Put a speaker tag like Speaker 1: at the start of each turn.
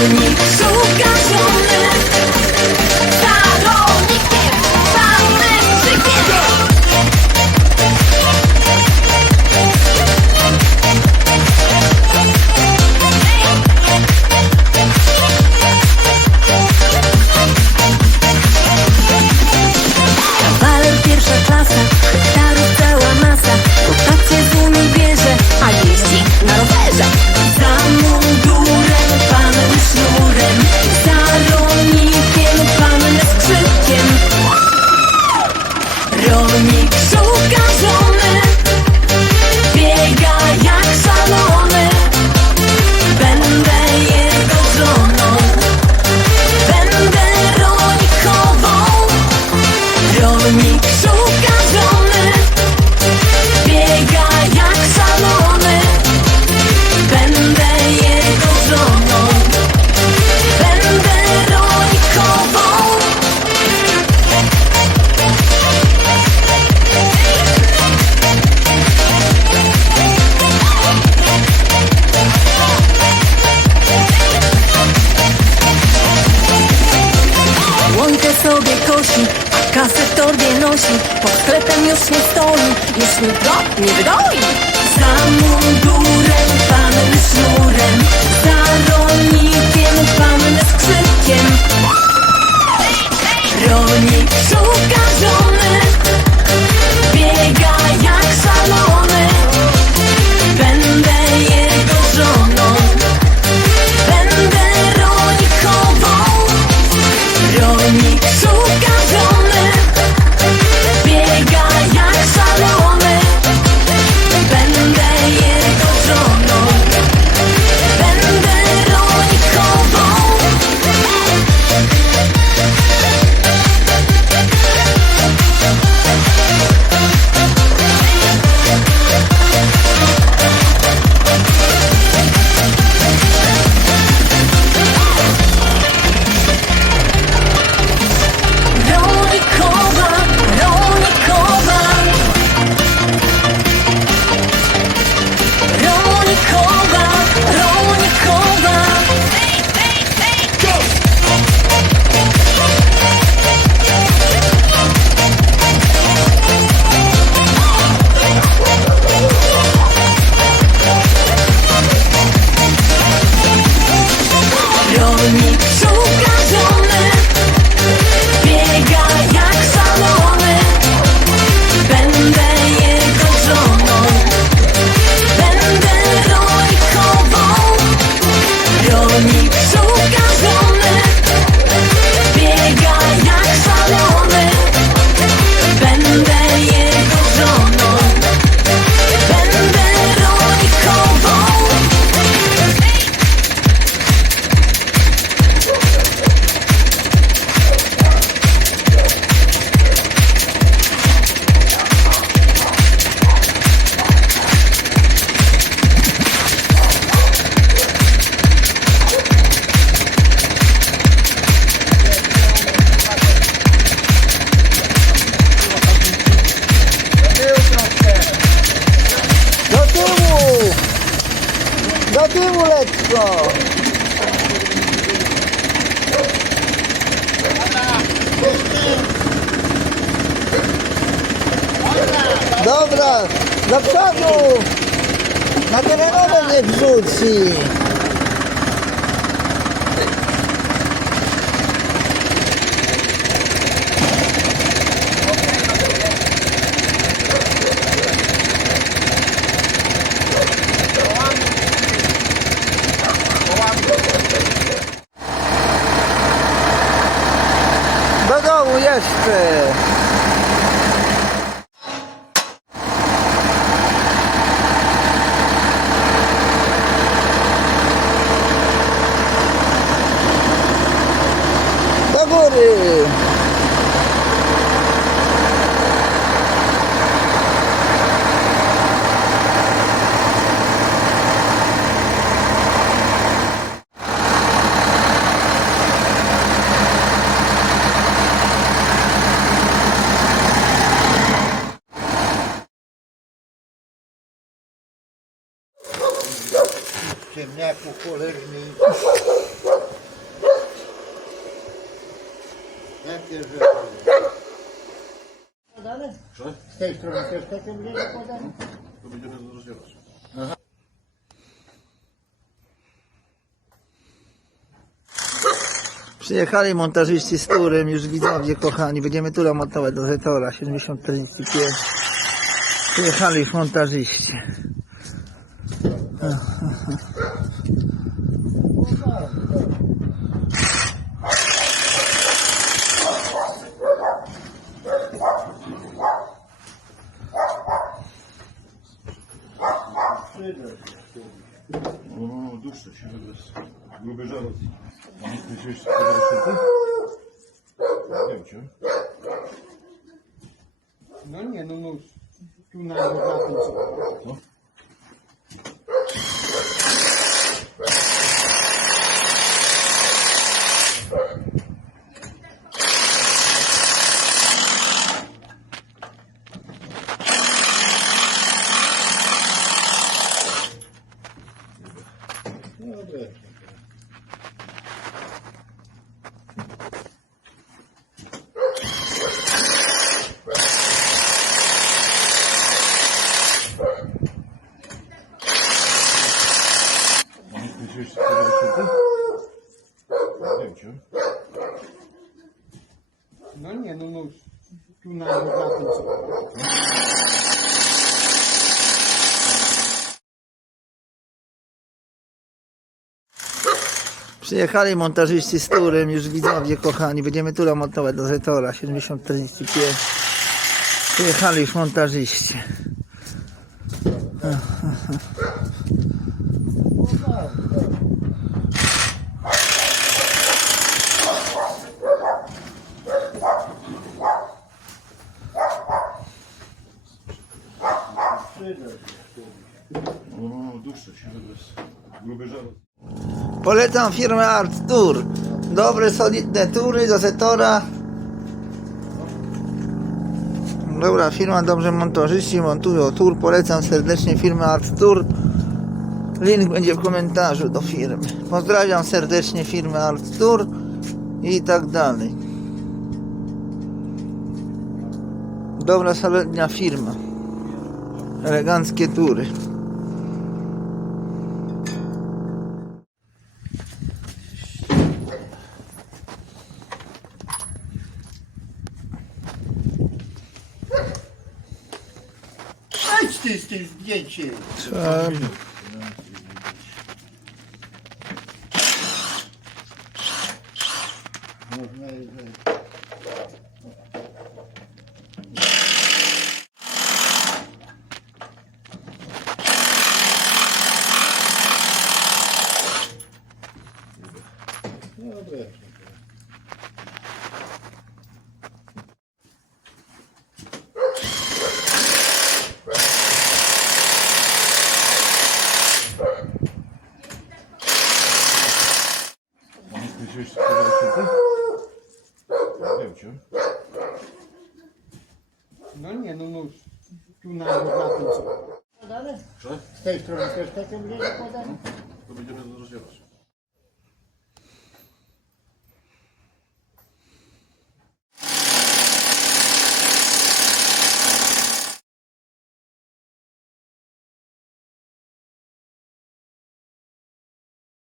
Speaker 1: with me. So got some. don't need. Jutro nie wydoi.
Speaker 2: Za mundurem panny sznurem, za rolnikiem panny z krzykiem. Rolnik szuka żony, biega jak szalony. Będę jego żoną, będę rolnikową. Rolnik szuka
Speaker 3: Do tyłu lekko! Dobra, do przodu! Na terenowe mnie wrzuci! Do dołu jeszcze! Do góry!
Speaker 4: Ciemniaku cholerny. Jakie rzeczy. Z tej strony też takie będzie zakładane?
Speaker 5: To będziemy rozdzielać.
Speaker 3: Przyjechali montażyści z turem, już widzowie kochani, będziemy tura montować do Zetora 7045. Przyjechali montażyści.
Speaker 6: О, душно, що без вибіжало. Мені
Speaker 5: включиш
Speaker 6: перевищити. Дівчу. Ну ні, ну ну, ту на запитку.
Speaker 3: Przyjechali montażyści z turem, już widzowie kochani, będziemy tura montować do Zetora 7045. Przyjechali już montażyści.
Speaker 5: O,
Speaker 3: Polecam firmę Art Tour. Dobre, solidne tury do Zetora. Dobra firma, dobrze montażyści montują tur. Polecam serdecznie firmę Art Tour. Link będzie w komentarzu do firmy. Pozdrawiam serdecznie firmę Art Tour i tak dalej. Dobra, solidna firma. Eleganckie tury.
Speaker 4: Z tym zdjęciem.
Speaker 3: Trzeba
Speaker 4: Z tej strony też takie będzie zakładane?
Speaker 5: To będziemy rozdzielać.